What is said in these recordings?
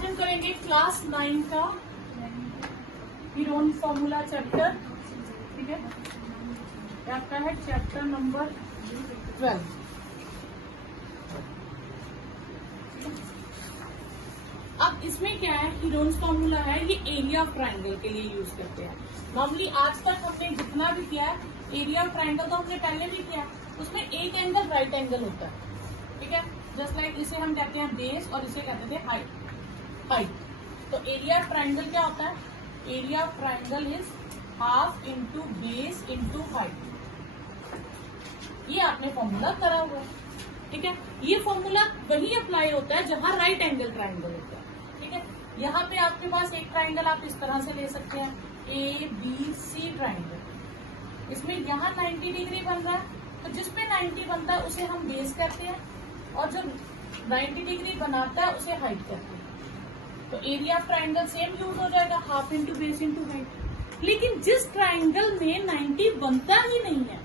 आज हम करेंगे क्लास 9 का हीरोन फॉर्मूला चैप्टर। ठीक है, आपका है चैप्टर नंबर 12। अब इसमें क्या है, हीरोन्स फॉर्मूला है, ये एरिया ऑफ ट्राइंगल के लिए यूज करते हैं। नॉर्मली आज तक हमने जितना भी किया है एरिया ऑफ ट्राइंगल तो हमने पहले भी किया, उसमें एक एंगल राइट एंगल होता है। ठीक है, जस्ट लाइक इसे हम कहते हैं बेस और इसे कहते थे हाइट। तो एरिया ऑफ ट्राइंगल क्या होता है? Area of triangle is half into base into height. ये आपने फॉर्मूला करा हुआ है। ठीक है, ये फॉर्मूला वही अप्लाई होता है जहां राइट एंगल ट्राइंगल होता है। ठीक है, यहाँ पे आपके पास एक ट्राइंगल आप इस तरह से ले सकते हैं, ABC ट्राइंगल। इसमें यहाँ 90 डिग्री बन रहा है, तो जिसपे 90 बनता है उसे हम बेस कहते हैं, और जो 90 डिग्री बनाता है उसे हाइट कहते हैं। तो area of triangle same use हो जाएगा, half into base into height. लेकिन जिस ट्राइंगल में 90 बनता ही नहीं है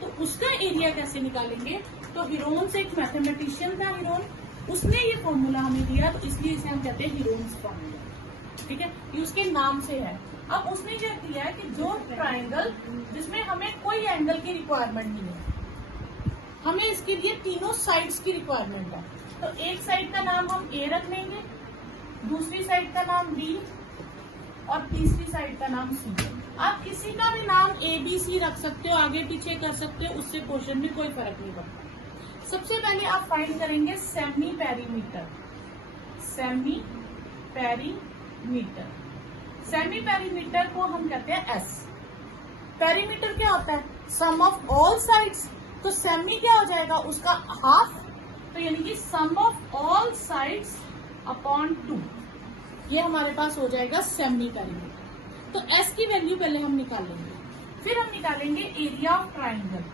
तो उसका एरिया कैसे निकालेंगे? तो हीरोन से एक मैथमेटिशियन था हीरोन, उसने ये फॉर्मूला हमें दिया, तो इसलिए इसे हम कहते हैं हीरोन्स फॉर्मूला। ठीक है, ये उसके नाम से है। अब उसने ये दिया है कि जो ट्राइंगल जिसमें हमें कोई एंगल की रिक्वायरमेंट नहीं है, हमें इसके लिए तीनों साइड्स की रिक्वायरमेंट है, तो एक साइड का नाम हम ए रख लेंगे, दूसरी साइड का नाम बी और तीसरी साइड का नाम सी। आप किसी का भी नाम ABC रख सकते हो, आगे पीछे कर सकते हो, उससे क्वेश्चन में कोई फर्क नहीं पड़ता। सबसे पहले आप फाइंड करेंगे semi perimeter. Semi perimeter, semi perimeter को हम कहते हैं S। पेरीमीटर क्या होता है? सम ऑफ ऑल साइड्स। तो सेमी क्या हो जाएगा? उसका हाफ, तो यानी कि सम ऑफ ऑल साइड्स अपॉन 2। ये हमारे पास हो जाएगा सेमी पेरीमीटर। तो S की वैल्यू पहले हम निकालेंगे, फिर हम निकालेंगे area of triangle.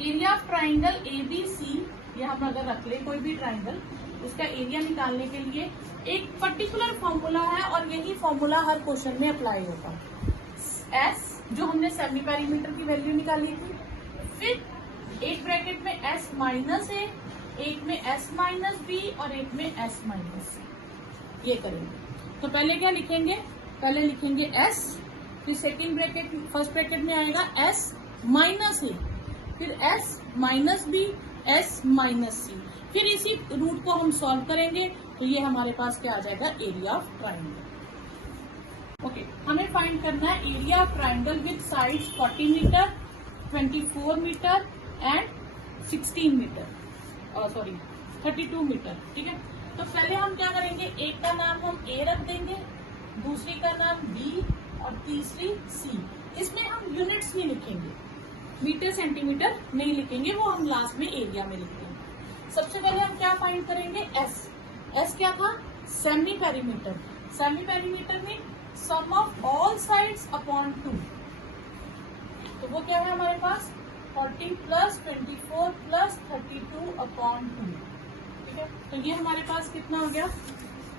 Area of triangle ABC, ये हम अगर रख ले कोई भी ट्राइंगल, उसका एरिया निकालने के लिए एक पर्टिकुलर फॉर्मूला है, और यही फॉर्मूला हर क्वेश्चन में अप्लाई होगा। S जो हमने सेमी पेरीमीटर की वैल्यू निकाली थी, फिर एक ब्रैकेट में S माइनस A, एक में S माइनस B और एक में S माइनस C। ये करेंगे। तो पहले क्या लिखेंगे? पहले लिखेंगे S, फिर सेकेंड ब्रैकेट, फर्स्ट ब्रैकेट में आएगा S माइनस A, फिर S minus B, S minus C। फिर इसी रूट को हम सॉल्व करेंगे, तो ये हमारे पास क्या आ जाएगा? Area of triangle. ओके, हमें फाइंड करना है area of triangle with sides 40 metre, 24 metre and 16 metre, sorry 32 metre. ठीक है, तो पहले हम क्या करेंगे, एक का नाम हम A रख देंगे, दूसरी का नाम B और तीसरी C। इसमें हम यूनिट्स नहीं लिखेंगे, मीटर सेंटीमीटर नहीं लिखेंगे, वो हम लास्ट में एरिया में लिखेंगे। सबसे पहले हम क्या फाइंड करेंगे? S क्या था? Semi perimeter. सेमी पेरीमीटर में सम ऑफ ऑल साइड्स अपॉन 2, तो वो क्या है हमारे पास? 40 प्लस 24 प्लस 32 अपॉन 2। ठीक है, तो ये हमारे पास कितना हो गया?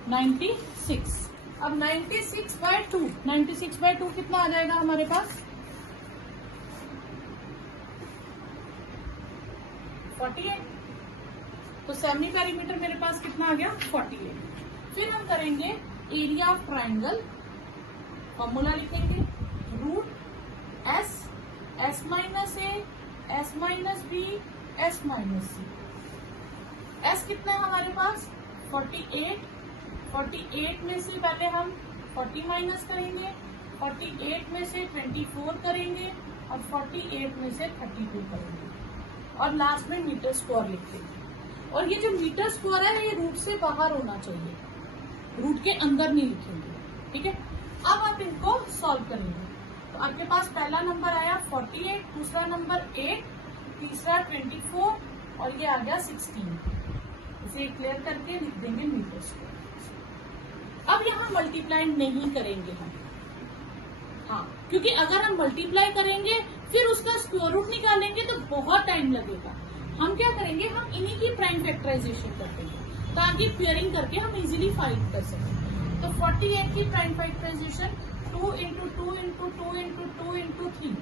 96। अब 96/2, 96/2 कितना आ जाएगा हमारे पास? 48। तो सेमी पेरीमीटर मेरे पास कितना आ गया? 48। फिर हम करेंगे एरिया ऑफ ट्राइंगल। फॉर्मूला लिखेंगे, root S minus A, S minus B, S minus C। S कितना है हमारे पास? 48। 48 में से पहले हम 40 माइनस करेंगे, 48 में से 24 करेंगे और 48 में से 32 करेंगे, और लास्ट में मीटर स्क्वायर लिखेंगे। और ये जो मीटर स्क्वायर है ये रूट से बाहर होना चाहिए, रूट के अंदर नहीं लिखेंगे। ठीक है, अब आप इनको सॉल्व करेंगे, तो आपके पास पहला नंबर आया 48, दूसरा नंबर 8, तीसरा 24 और ये आ गया 16। इसे क्लियर करके लिख देंगे मीटर स्क्वायर। अब यहाँ मल्टीप्लाई नहीं करेंगे हम, हाँ, क्योंकि अगर हम मल्टीप्लाई करेंगे फिर उसका स्क्वायर रूट निकालेंगे तो बहुत टाइम लगेगा। हम क्या करेंगे, हम इन्हीं की प्राइम फैक्टराइजेशन कर देंगे ताकि पेयरिंग करके हम इजीली फाइंड कर सकें। तो 48 की prime factorisation 2 into 2 into 2 into 2 into 3।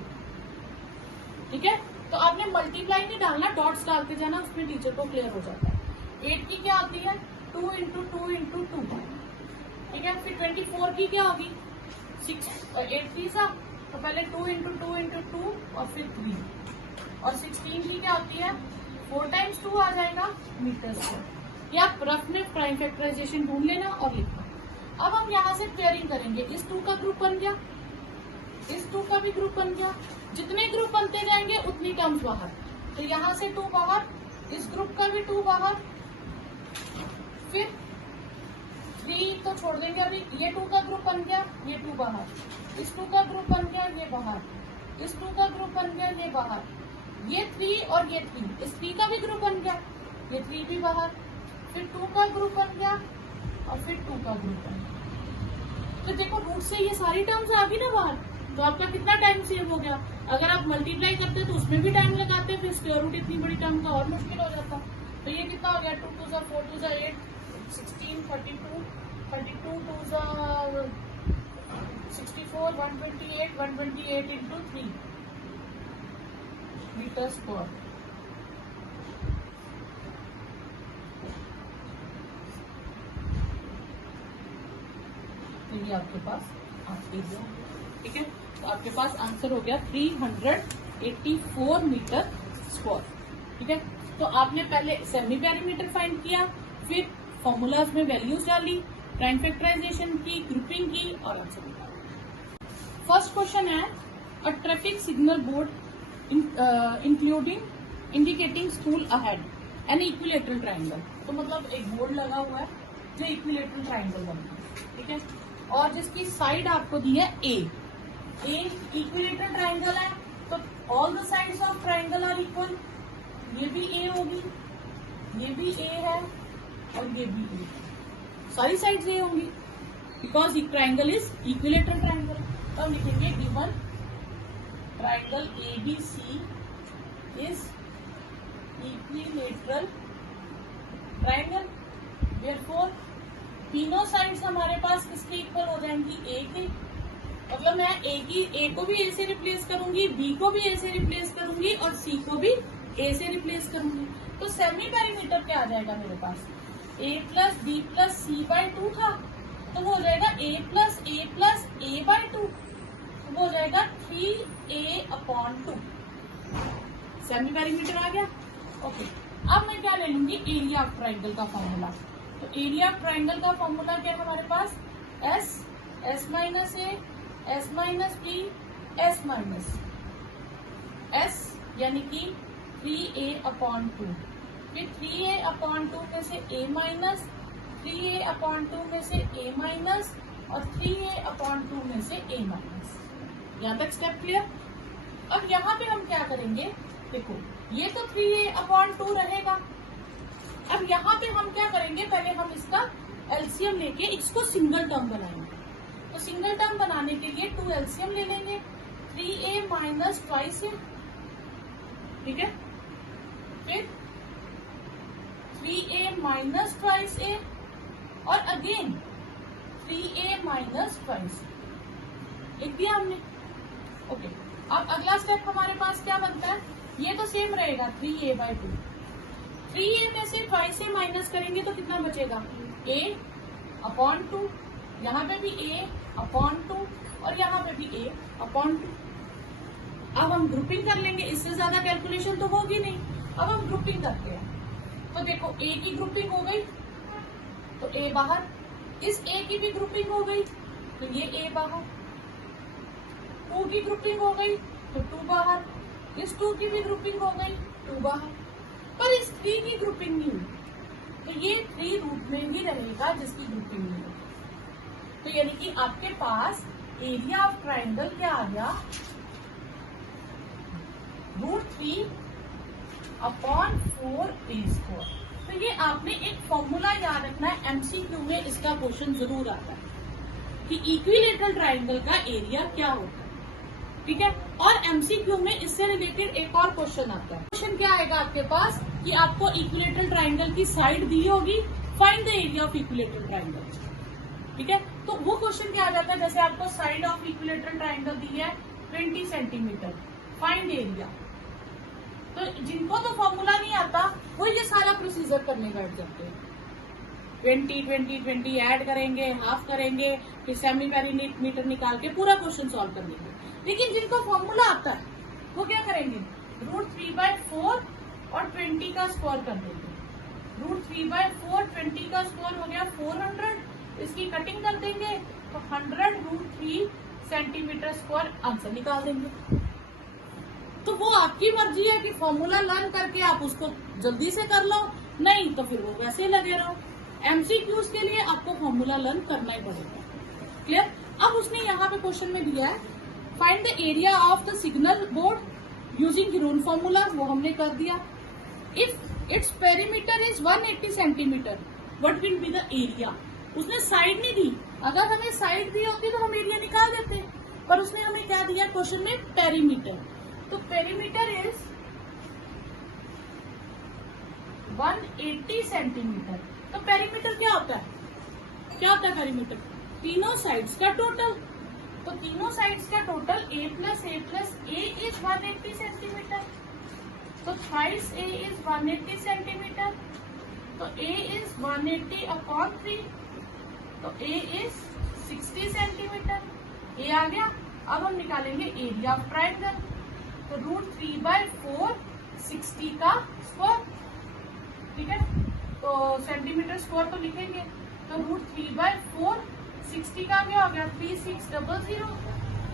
ठीक है, तो आपने मल्टीप्लाई नहीं डालना, डॉट्स डालते जाना, उसमें टीचर को क्लियर हो जाता है। 8 की क्या आती है? 2 इंटू टू इंटू टू, ठीक है। फिर 24 की क्या होगी, 6 और 8 3 सा, तो पहले 2 इंटू टू और फिर 3, और 16 की क्या होती है 4 टाइम्स 2 आ जाएगा मीटर स्क्वायर। या आप रफ में प्राइम फैक्टराइजेशन ढूंढ लेना और लिखना। अब हम यहाँ से पेयरिंग करेंगे, इस 2 का ग्रुप बन गया, इस 2 का भी ग्रुप बन गया, जितने ग्रुप बनते जाएंगे उतनी टर्म्स बाहर, तो यहाँ से 2 बाहर, इस ग्रुप का भी 2 बाहर, फिर 3 तो छोड़ देंगे अभी, ये 2 का ग्रुप बन गया, ये 2 बाहर, इस 2 का ग्रुप बन गया, ये बाहर, इस 2 का ग्रुप बन गया, ये बाहर, ये 3 और ये 3, इस 3 का भी ग्रुप बन गया, ये 3 भी बाहर, फिर 2 का ग्रुप बन गया और फिर 2 का ग्रुप बन गया। तो देखो रूट से ये सारी टर्म्स आ गई ना बाहर, तो आपका कितना टाइम सेव हो गया। अगर आप मल्टीप्लाई करते तो उसमें भी टाइम लगाते, फिर स्क्वायर रूट इतनी बड़ी टर्म का और मुश्किल हो जाता। तो ये कितना हो गया 2 2 सा 4 2 सा 8 16 32 32 2 सा 64 128 इंटू 3 मीटर स्क्वायर। तो ये आपके पास आंसर हो, ठीक है। तो आपके पास आंसर हो गया 384 मीटर स्क्वायर, ठीक है। तो आपने पहले सेमी पेरीमीटर फाइंड किया, फिर फॉर्मूलाज में वैल्यूज डाली, प्राइम फैक्टराइजेशन की, ग्रुपिंग की और आंसर निकाला। फर्स्ट क्वेश्चन है a traffic signal board including indicating school ahead an equilateral triangle. तो मतलब एक बोर्ड लगा हुआ है जो इक्विलेटरल ट्राइंगल बना है, ठीक है, और जिसकी साइड आपको दी है ए इक्विलेटरल ट्राइंगल है, तो all the sides of triangle are equal. ये भी ए होगी, ये भी ए है और ये भी ए, सारी साइड्स ए होंगी because triangle is equilateral triangle. तो हम लिखेंगे given triangle ABC is equilateral triangle, therefore तीनों साइड्स हमारे पास किसके इक्वल हो जाएंगी, ए के। मतलब मैं ए को भी ए से रिप्लेस करूंगी, बी को भी ए से रिप्लेस करूंगी और सी को भी ए से रिप्लेस करूंगी। तो सेमी पेरीमीटर क्या आ जाएगा मेरे पास, a plus B plus C by 2 था, तो हो जाएगा a प्लस ए बाई 2, तो हो जाएगा 3a/2। सेमी पेरीमीटर आ गया, ओके। अब मैं क्या ले लूंगी, एरिया ऑफ ट्राइंगल का फॉर्मूला। तो एरिया ऑफ ट्राइंगल का फॉर्मूला क्या है हमारे पास, S minus A, S minus B, S minus S, यानी कि 3a/2। फिर 3a/2 में से a माइनस, 3a/2 में से a माइनस और 3a/2 में से a माइनस। यहाँ तक स्टेप क्लियर। अब यहाँ पे हम क्या करेंगे, देखो ये तो 3a/2 रहेगा। अब यहाँ पे हम क्या करेंगे, पहले हम इसका एलसीएम लेके इसको सिंगल टर्म बनाएंगे। तो सिंगल टर्म बनाने के लिए 2 एलसीएम ले लेंगे, 3a माइनस ट्वाइस ए, ठीक है, फिर 3a माइनस ट्वाइस ए और अगेन 3a माइनस ट्वाइस, लिख दिया हमने, ओके। अब अगला स्टेप हमारे पास क्या बनता है, ये तो सेम रहेगा 3a/2, 3a में से ट्वाइस ए माइनस करेंगे तो कितना बचेगा, a/2, यहाँ पे भी a/2 और यहाँ पे भी a/2। अब हम ग्रुपिंग कर लेंगे, इससे ज्यादा कैलकुलेशन तो होगी नहीं। अब हम ग्रुपिंग करते हैं, तो देखो a की ग्रुपिंग हो गई तो a बाहर, इस a की भी ग्रुपिंग हो गई तो ये a बाहर, 2 की ग्रुपिंग हो गई तो 2 बाहर, इस 2 की भी ग्रुपिंग हो गई 2 बाहर, पर इस 3 की ग्रुपिंग नहीं हुई, तो ये 3 रूट में ही रहेगा जिसकी ग्रुपिंग नहीं हुई। तो यानी कि आपके पास एरिया ऑफ ट्राइंगल क्या आ गया, √3/4a²। तो ये आपने एक फॉर्मूला याद रखना है, एमसीक्यू में इसका क्वेश्चन जरूर आता है कि इक्विलेटरल ट्राइंगल का एरिया क्या होता है, ठीक है। और एमसीक्यू में इससे रिलेटेड एक और क्वेश्चन आता है। क्वेश्चन क्या आएगा आपके पास कि आपको इक्विलेटरल ट्राइंगल की साइड दी होगी, find the area of equilateral triangle, ठीक है। तो वो क्वेश्चन क्या आ जाता है, जैसे आपको साइड ऑफ इक्विलेटरल ट्राइंगल दी है 20 सेंटीमीटर, फाइंड एरिया। तो जिनको तो फॉर्मूला नहीं आता वो ये सारा प्रोसीजर करने बैठ जाते हैं। 20 ऐड करेंगे, हाफ करेंगे, फिर सेमी पेरीमीटर निकाल के पूरा क्वेश्चन सॉल्व कर लेंगे। लेकिन जिनको फॉर्मूला आता है वो क्या करेंगे, √3/4 और 20 का स्क्वायर कर देंगे। √3/4 20 का स्क्वायर हो गया 400, इसकी कटिंग कर देंगे तो 100√3 सेंटीमीटर स्क्वायर आंसर निकाल देंगे। तो वो आपकी मर्जी है कि फॉर्मूला लर्न करके आप उसको जल्दी से कर लो, नहीं तो फिर वो वैसे ही लगे रहो। एमसीक्यूज के लिए आपको फॉर्मूला लर्न करना ही पड़ेगा। क्लियर? अब उसने यहाँ पे क्वेश्चन में दिया है find the area of the signal board using Heron formula, वो हमने कर दिया। If its perimeter is 180 centimetre what will be the area. उसने साइड नहीं दी, अगर हमें साइड दी होती तो हम एरिया निकाल देते, पर उसने हमें क्या दिया क्वेश्चन में, पेरीमीटर। तो पेरीमीटर इज 180 सेंटीमीटर। तो पेरीमीटर क्या होता है, क्या होता है पेरीमीटर, तीनों साइड्स का टोटल। तो तीनों साइड्स का total a plus a is 180 centimetre. तो थ्राइस a इज 180 सेंटीमीटर। तो a इज 180/3, तो a इज 60 सेंटीमीटर। a आ गया। अब हम निकालेंगे एरिया ऑफ ट्राइंगल। तो √3/4 60 का स्क्वायर, ठीक है। तो सेंटीमीटर स्क्वायर तो लिखेंगे, तो √3/4 60 का क्या हो गया 3600,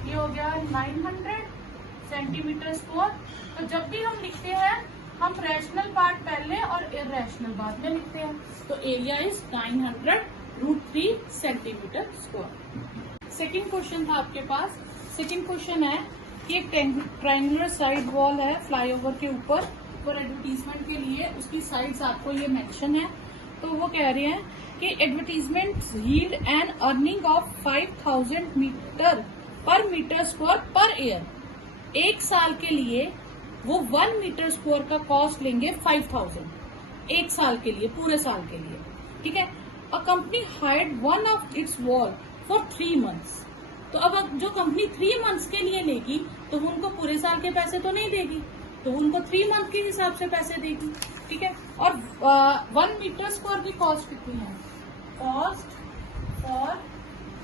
ये हो गया 900 सेंटीमीटर स्क्वायर। तो जब भी हम लिखते हैं हम रैशनल पार्ट पहले और इरेशनल बाद में लिखते हैं। तो area is 900√3 centimetre square. Second question था आपके पास। सेकेंड क्वेश्चन है कि एक ट्रायंगुलर साइड वॉल है फ्लाईओवर के ऊपर, फॉर एडवर्टीजमेंट के लिए उसकी साइड्स आपको ये मेंशन है। तो वो कह रहे हैं कि advertisement yield an earning of 5000 metre per metre square per year. एक साल के लिए वो 1 मीटर स्क्वायर का कॉस्ट लेंगे 5000, एक साल के लिए, पूरे साल के लिए, ठीक है। A company hired one of its wall for 3 months. तो अब जो कंपनी 3 मंथ्स के लिए लेगी तो वो उनको पूरे साल के पैसे तो नहीं देगी, तो उनको 3 मंथ के हिसाब से पैसे देगी, ठीक है। और 1 मीटर स्क्वायर की कॉस्ट कितनी है, cost for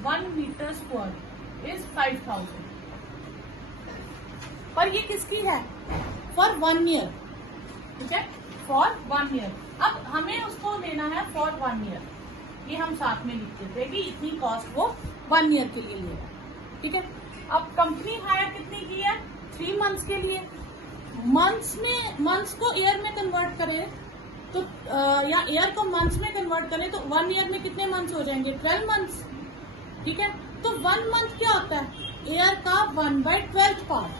1 metre square is 5000, पर ये किसकी है, फॉर 1 ईयर, ठीक है, फॉर 1 ईयर। अब हमें उसको लेना है फॉर 1 ईयर, ये हम साथ में लिख देते हैं कि इतनी कॉस्ट वो 1 ईयर के लिए लेगा, ठीक है। अब कंपनी हायर कितनी की है, 3 मंथ्स के लिए। मंथ्स को ईयर में कन्वर्ट करें तो या ईयर को मंथ्स में कन्वर्ट करें तो 1 ईयर में कितने मंथ्स हो जाएंगे, 12 मंथ्स, ठीक है। तो 1 मंथ क्या होता है, ईयर का 1/12 पार्ट,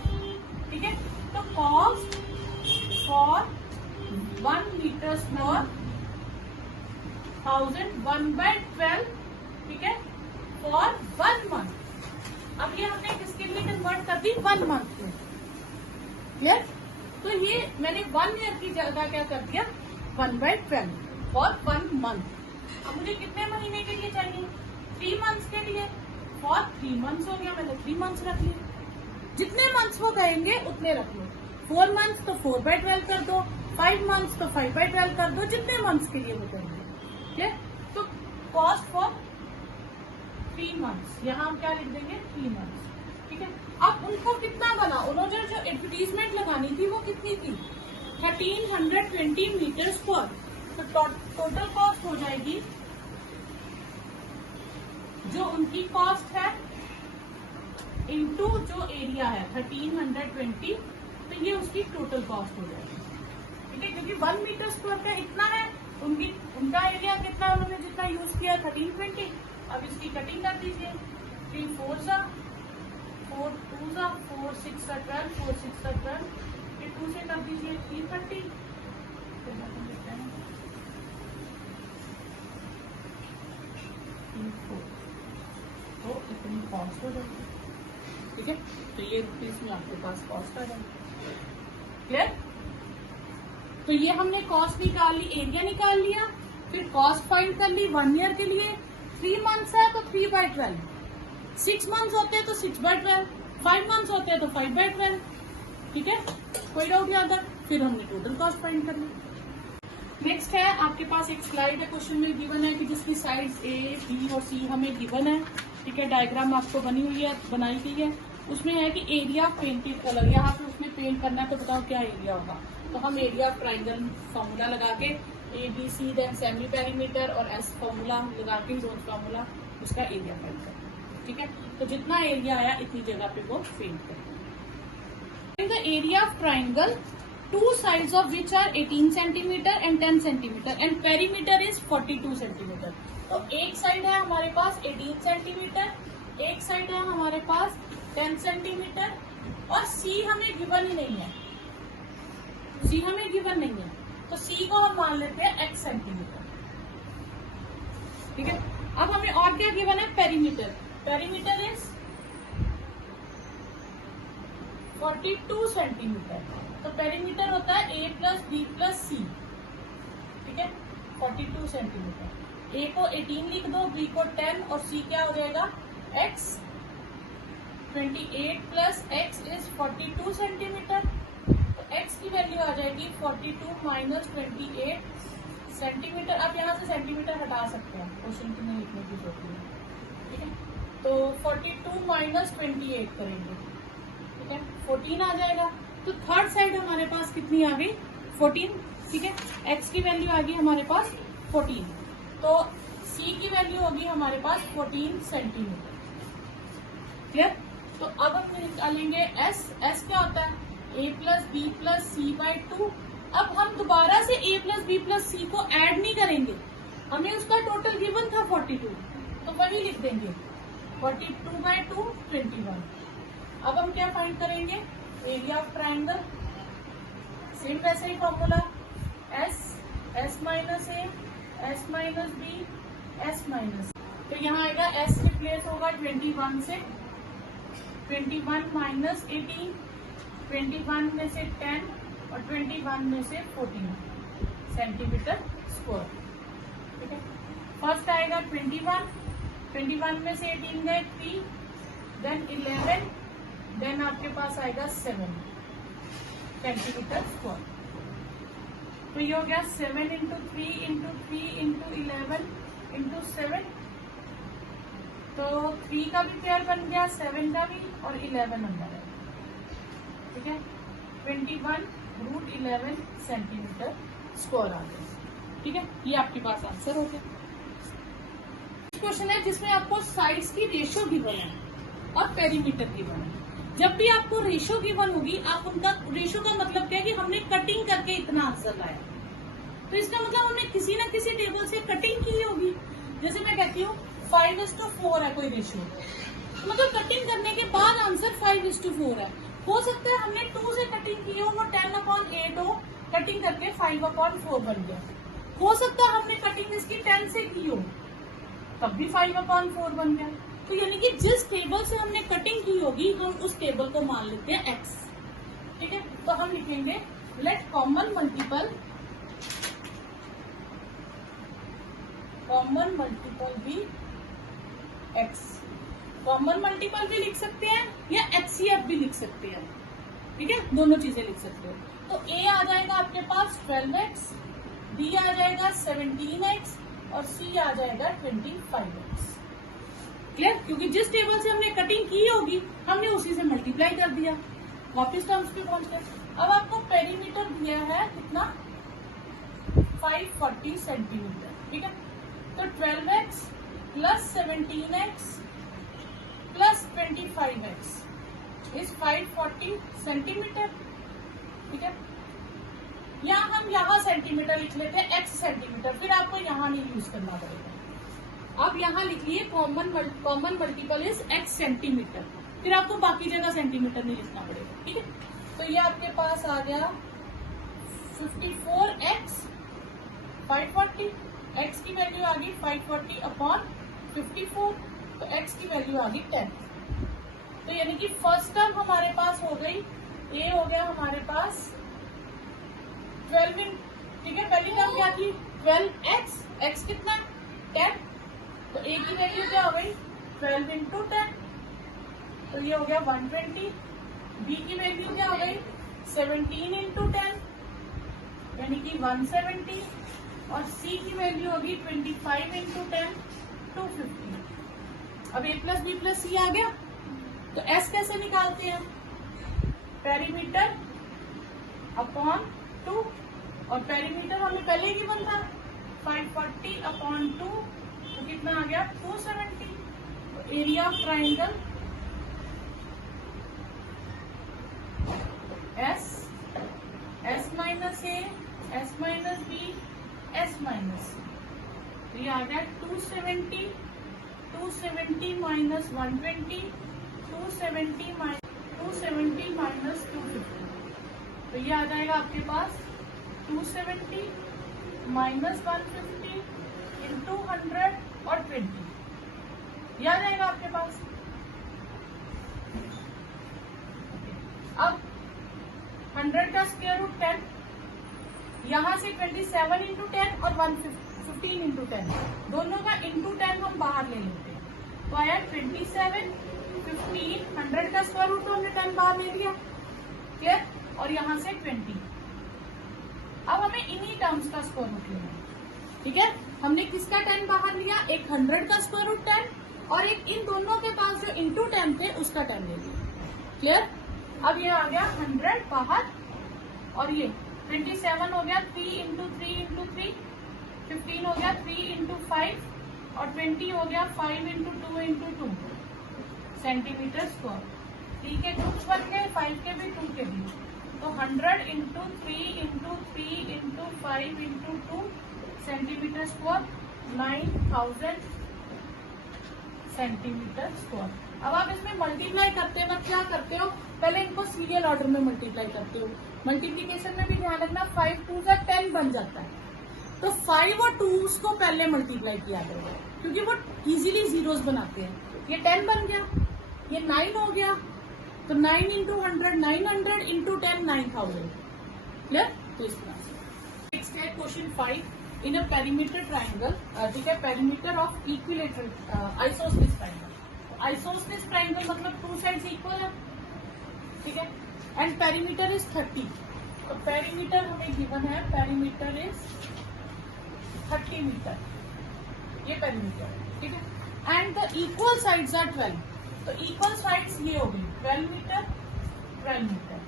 ठीक है। तो कॉस्ट फॉर 1 मीटर स्क्वायर 1000 1/12, ठीक है, फॉर 1 मंथ। अब ये हमने किसके लिए कन्वर्ट कर दी, 1 मंथ में, क्लियर। तो ये मैंने 1 ईयर की जगह क्या कर दिया, 1/12 फॉर 1 मंथ। अब मुझे कितने महीने के लिए चाहिए, 3 मंथ्स के लिए, फॉर 3 मंथ्स हो गया, मैंने 3 मंथ्स रख लिए। जितने मंथ्स वो कहेंगे उतने रख लो, 4 मंथ्स तो 4/12 कर दो, 5 मंथ्स तो 5/12 कर दो, जितने मंथ्स के लिए वो कहेंगे, ठीक। तो कॉस्ट फॉर 3 मंथ्स, यहाँ हम क्या लिख देंगे, 3 मंथ्स, ठीक है। अब उनको कितना बना, उन्होंने जो एडवर्टीजमेंट लगानी थी वो कितनी थी, 1320 मीटर स्क्वायर। तो टोटल कॉस्ट हो जाएगी, जो उनकी कॉस्ट है इनटू जो एरिया है 1320, तो ये उसकी टोटल कॉस्ट हो जाएगी, ठीक है। क्योंकि 1 मीटर स्क्वायर का इतना है, उनका एरिया कितना, उन्होंने जितना यूज किया 1320। अब इसकी कटिंग कर दीजिए, 3 4 सा 4 2 सा 4 6 सा 12, 4 6 सा 12, ये 2 से कर दीजिए 330, तो इतनी कॉस्ट हो जाएगी, ठीक है। तो ये रुपीज में आपके पास कॉस्ट आ जाएगी, क्लियर। तो ये हमने कॉस्ट निकाल ली, एरिया निकाल लिया, फिर कॉस्ट फाइंड कर ली 1 ईयर के लिए। 3 मंथ्स है तो 3/12, 6 मंथ्स होते हैं तो 6/12, 5 मंथ्स होते हैं तो 5/12, ठीक है। कोई डाउट याद है, फिर हमने टोटल कॉस्ट फाइंड कर ली। नेक्स्ट है आपके पास एक स्लाइड है, क्वेश्चन में गिवन है कि जिसकी साइड्स ए बी और सी हमें गिवन है, ठीक है, डायग्राम आपको बनी हुई है, बनाई गई है। उसमें है कि एरिया ऑफ पेंटेड कलर, यहाँ पे उसमें पेंट करना है, तो बताओ क्या एरिया होगा। तो हम एरिया ऑफ ट्राइंगल फॉर्मूला लगा के A B C then semi perimeter और एस फॉर्मूला लगा के रोज फॉर्मूला उसका एरिया फाइंड करते, ठीक है। तो जितना एरिया आया इतनी जगह पे वो पेंट करें। The area of triangle, two sides of which are 18 centimeter and 10 centimeter and perimeter is 42 centimeter। तो एक साइड है हमारे पास 18 सेंटीमीटर, एक साइड है हमारे पास 10 सेंटीमीटर और सी हमें गिवन ही नहीं है, सी हमें गिवन नहीं है, तो सी को हम मान लेते हैं x सेंटीमीटर, ठीक है। अब हमें और क्या गिवन है, पेरीमीटर, पेरीमीटर इज 42 सेंटीमीटर। तो पेरीमीटर होता है ए प्लस बी प्लस सी, ठीक है, 42 सेंटीमीटर। ए को 18 लिख दो, बी को 10 और सी क्या हो जाएगा x, 28 plus x is 42 centimetre. तो x की वैल्यू आ जाएगी 42 माइनस 28 सेंटीमीटर। आप यहाँ से सेंटीमीटर हटा सकते हैं, क्वेश्चन की नहीं लिखने की जरूरत है, ठीक है। तो 42 माइनस 28 करेंगे, ठीक है, 14 आ जाएगा। तो थर्ड साइड हमारे पास कितनी आ गई, 14, ठीक है। x की वैल्यू आ गई हमारे पास 14, तो c की वैल्यू होगी हमारे पास 14 सेंटीमीटर, क्लियर। तो अब हम निकालेंगे s, s क्या होता है a plus B plus C by 2। अब हम दोबारा से a प्लस बी प्लस सी को ऐड नहीं करेंगे, हमें उसका टोटल गिवन था 42, तो वही लिख देंगे 42 बाई 2 21। अब हम क्या फाइंड करेंगे, एरिया ऑफ ट्राइंगल, सेम वैसे ही formula S, S minus A, S minus B, S minus. तो यहाँ आएगा एस रिप्लेस होगा 21 से, 21 माइनस 18, 21 में से 10 और 21 में से 14 सेंटीमीटर स्क्वायर, ठीक है। फर्स्ट आएगा 21, 21 में से 18 गए 3, देन 11, देन आपके पास आएगा 7 सेंटीमीटर स्क्वायर। तो ये हो गया 7 इंटू 3 इंटू 3 इंटू 11 इंटू 7। तो 3 का भी पेयर बन गया, 7 का भी और 11 अंदर है, ठीक है। 21√11 सेंटीमीटर स्क्वायर आ गया, ठीक है। ये आपके पास आंसर हो गया। क्वेश्चन है जिसमें आपको साइड्स की रेशियो गिवन है और पेरीमीटर गिवन है। जब भी आपको रेशियो गिवन होगी, आप उनका रेशियो का मतलब क्या है कि हमने कटिंग करके इतना आंसर लाया, तो इसका मतलब हमने किसी ना किसी टेबल से कटिंग की होगी। जैसे मैं कहती हूँ 5:4 है कोई रेशियो, तो मतलब कटिंग करने के बाद आंसर 5:4 है। हो सकता है हमने 2 से कटिंग की हो, वो 10/8 हो, कटिंग करके 5/4 बन गया। हो सकता है हमने कटिंग इसकी 10 से की हो, तब भी 5/4 बन गया। तो यानी कि जिस टेबल से हमने कटिंग की होगी हम उस टेबल को मान लेते हैं x, ठीक है। तो हम लिखेंगे लेट कॉमन मल्टीपल भी x। कॉमन मल्टीपल भी लिख सकते हैं या HCF भी लिख सकते हैं, ठीक है, दोनों चीजें लिख सकते हो। तो a आ जाएगा आपके पास 12x, b आ जाएगा 17x और c आ जाएगा 25x, क्लियर। क्योंकि जिस टेबल से हमने कटिंग की होगी हमने उसी से मल्टीप्लाई कर दिया, वापस टर्म्स पे पहुंच गए। अब आपको पेरीमीटर दिया है कितना, 540 सेंटीमीटर, ठीक है। तो 12x plus 17x plus 25x is 540 centimetre, ठीक है। यहाँ हम यहाँ सेंटीमीटर लिख लेते हैं, x सेंटीमीटर, फिर आपको यहाँ नहीं यूज करना पड़ेगा। अब यहाँ लिखिए common multiple is x centimetre, फिर आपको बाकी जगह सेंटीमीटर नहीं लिखना पड़ेगा, ठीक है। तो ये आपके पास आ गया 54x 540, x की वैल्यू आ गई 540/54, तो x की वैल्यू आ गई 10। तो यानी कि फर्स्ट टर्म हमारे पास हो गई, a हो गया हमारे पास 12, ठीक है। पहली टर्म क्या थी 12x, x कितना 10, तो a की वैल्यू क्या हो गई 12 इंटू 10, तो ये हो गया 120। b की वैल्यू क्या हो गई 17 इंटू 10, यानी कि 170 और C की वैल्यू होगी 25 इंटू 10 250। अब A plus B plus C आ गया, तो S कैसे निकालते हैं? पेरीमीटर अपॉन 2, और पेरीमीटर हमें पहले ही बनता 540 अपॉन 2, तो कितना आ गया 270। तो area of triangle S minus A, S minus B, S minus C, तो ये आ गया 270 माइनस 120, 270 माइनस 250, तो ये आ जाएगा आपके पास 270 माइनस 150 इंटू 100 और 20, ये आ जाएगा आपके पास। अब 100 का स्क्वायर रूट 10, यहाँ से 27 इंटू 10 और 115 इंटू 10, दोनों का इंटू 10 हम बाहर ले लेते हैं, तो आया 27 15, 100 का स्क्वायर रूट तो हमने 10 बाहर ले लिया, क्लियर, और यहाँ से 20। अब हमें इन्हीं टर्म्स का स्क्वायर रूट लेना है, ठीक है। हमने किसका 10 बाहर लिया? एक 100 का स्क्वायर रूट 10 और एक इन दोनों के पास जो इंटू 10 थे उसका 10 ले लिया, क्लियर। अब ये आ गया 100 बाहर, और ये 27 हो गया 3 इंटू 3 इंटू 3, 15 हो गया 3 इंटू 5, और 20 हो गया 5 इंटू 2 इंटू 2 सेंटीमीटर स्क्वायर। 3 के ग्रुप्स बन गए, 5 के भी 2 के भी, तो 100 into 3 into 3 into 5 into 2 centimetre square, 9000 centimetre square. अब आप इसमें मल्टीप्लाई करते वक्त क्या करते हो? पहले इनको सीरियल ऑर्डर में मल्टीप्लाई करते हो। मल्टीप्लीकेशन में भी ध्यान रखना, 5 2 का 10 बन जाता है, तो 5 और 2 को पहले मल्टीप्लाई किया जाएगा, क्योंकि वो इजीली जीरोस बनाते हैं। ये 10 बन गया, ये 9 हो गया, तो 9 इंटू 100 900 इंटू 10 9000, क्लियर। तो इस तरह से नेक्स्ट है क्वेश्चन 5 इन अ पेरीमीटर ट्राइंगल, ठीक है, perimeter of equilateral isosceles triangle. Isosceles triangle मतलब 2 साइड्स इक्वल है, ठीक है, एंड पेरीमीटर इज 30। तो पेरीमीटर हमें गिवन है, पेरीमीटर इज 30 मीटर, ये पेरीमीटर, ठीक है, and the equal sides are 12। तो इक्वल साइड्स ये होगी 12 मीटर 12 मीटर।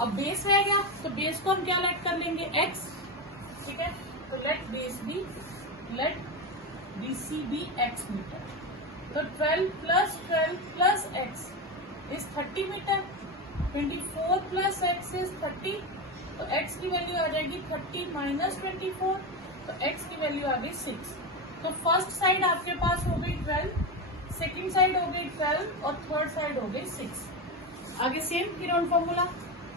अब बेस रह गया, तो बेस को हम क्या लेट कर लेंगे? x, ठीक है, तो let base B, let BC be x metre. तो 12 plus x is 30 metre, 24 plus x is 30, तो x की वैल्यू आ जाएगी 30 माइनस 24, तो x की वैल्यू आ गई 6। तो फर्स्ट साइड आपके पास हो गई 12, सेकंड साइड हो गई 12 और थर्ड साइड हो गई 6। आगे सेम किरण फॉर्मूला,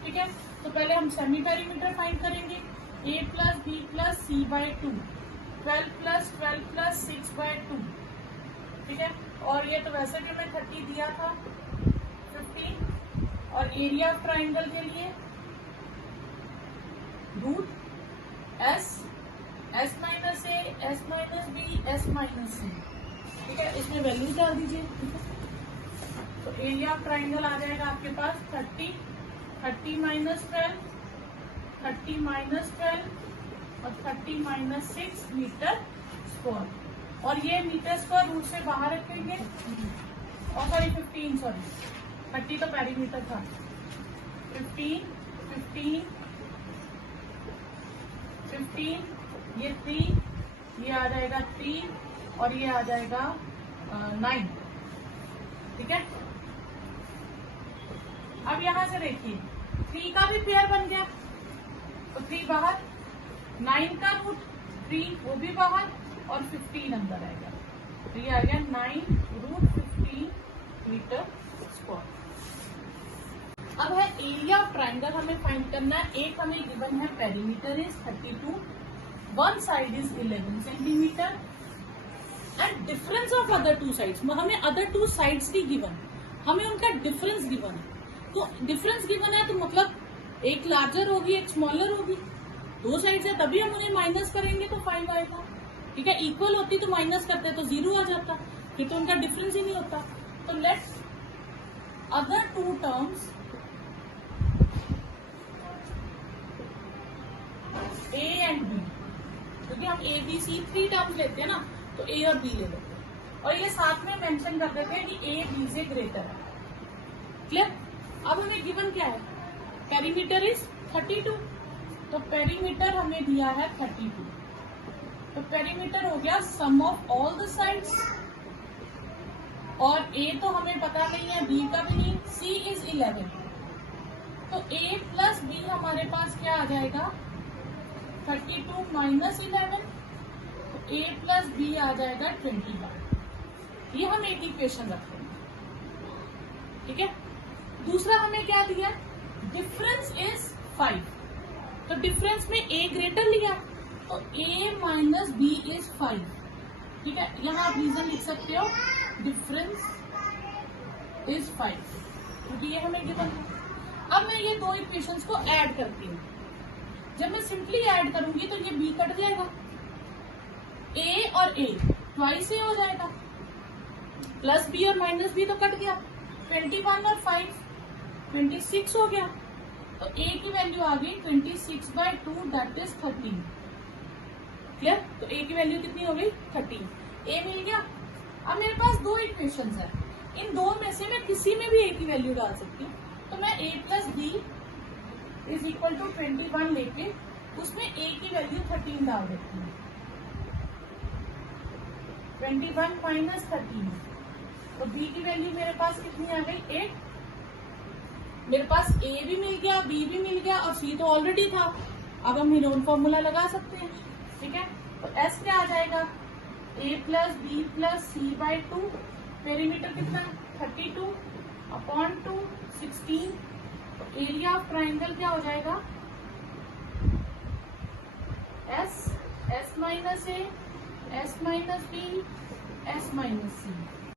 ठीक है। तो पहले हम सेमी पेरीमीटर फाइंड करेंगे, a plus b plus c by 2, 12 plus 6 by 2, ठीक है, और ये तो वैसे भी मैं 30 दिया था 15, और एरिया ऑफ ट्राइंगल के लिए root S minus A, S minus B, S minus C, ठीक है, इसमें वैल्यू डाल दीजिए, ठीक है। तो एरिया ऑफ ट्राइंगल आ जाएगा आपके पास 30 माइनस 12, 30 माइनस 12 और 30 माइनस 6 मीटर स्क्वायर, और ये मीटर स्क्वायर रूट से बाहर रखेंगे, और सॉरी 15, सॉरी 30 तो पेरीमीटर था, 15 ये 3, ये आ जाएगा 3 और ये आ जाएगा 9, ठीक है। अब यहां से देखिए 3 का भी पेयर बन गया, तो 3 बाहर, 9 का रूट 3 वो भी बाहर, और 15 अंदर आएगा, तो ये आ गया 9 रूट 15 मीटर स्क्वायर। अब है एरिया ऑफ ट्राइंगल हमें फाइंड करना है। एक हमें गिवन है perimeter is 32, one side is 11 centimetre and difference of other 2 sides, हमें अदर 2 साइड्स भी गिवन, हमें उनका डिफरेंस गिवन है। तो डिफरेंस गिवन है तो मतलब एक लार्जर होगी एक स्मॉलर होगी, 2 साइड्स है तभी हम उन्हें माइनस करेंगे तो 5 आएगा, ठीक है। इक्वल होती तो माइनस करते तो 0 आ जाता, फिर तो उनका डिफरेंस ही नहीं होता। तो let's other 2 terms A and B, क्योंकि हम ए बी सी 3 टर्म्स लेते हैं ना, तो ए और बी ले लेते हैं और ये साथ में मेंशन कर देते हैं कि ए बी से ग्रेटर है। क्लियर? अब हमें गिवन क्या है, पेरीमीटर इज 32, तो पेरीमीटर हमें दिया है 32, तो पेरीमीटर हो गया सम ऑफ ऑल द साइड्स, और ए तो हमें पता नहीं है, बी का भी नहीं, सी इज 11, तो a प्लस बी हमारे पास क्या आ जाएगा 32 माइनस 11, तो a प्लस बी आ जाएगा 21। ये हम एक इक्वेशन रखते हैं, ठीक है। दूसरा हमें क्या दिया, डिफरेंस इज 5, तो डिफरेंस में a ग्रेटर लिया, तो a माइनस बी इज 5, ठीक है। यहाँ आप रीजन लिख सकते हो, डिफरेंस इज 5, क्योंकि ये हमें गिवन है। अब मैं ये दो इक्वेशंस को ऐड करती हूँ, जब मैं सिंपली ऐड करूंगी तो ये b कट जाएगा, a और a ट्वाइस a हो जाएगा, प्लस b और माइनस b तो कट गया, 21 और 5 26 हो गया, तो a की वैल्यू आ गई 26/2 दैट इज 13। क्लियर? तो a की वैल्यू कितनी हो गई 13, a मिल गया। अब मेरे पास दो इक्वेशंस है, इन दो में से मैं किसी में भी a की वैल्यू डाल सकती हूँ, तो मैं a plus B is equal to 21 लेके उसमें a की वैल्यू 13 डाल देती हूँ, 21 माइनस 13, तो b की वैल्यू मेरे पास कितनी आ गई 8। मेरे पास a भी मिल गया, b भी मिल गया और c तो ऑलरेडी था। अब हम हेरोन फॉर्मूला लगा सकते हैं, ठीक है। तो s क्या आ जाएगा, a plus B plus C by 2, perimeter कितना 32 अपॉन 2 16, तो एरिया ऑफ ट्राइंगल क्या हो जाएगा S, S minus A, S minus B, S minus C.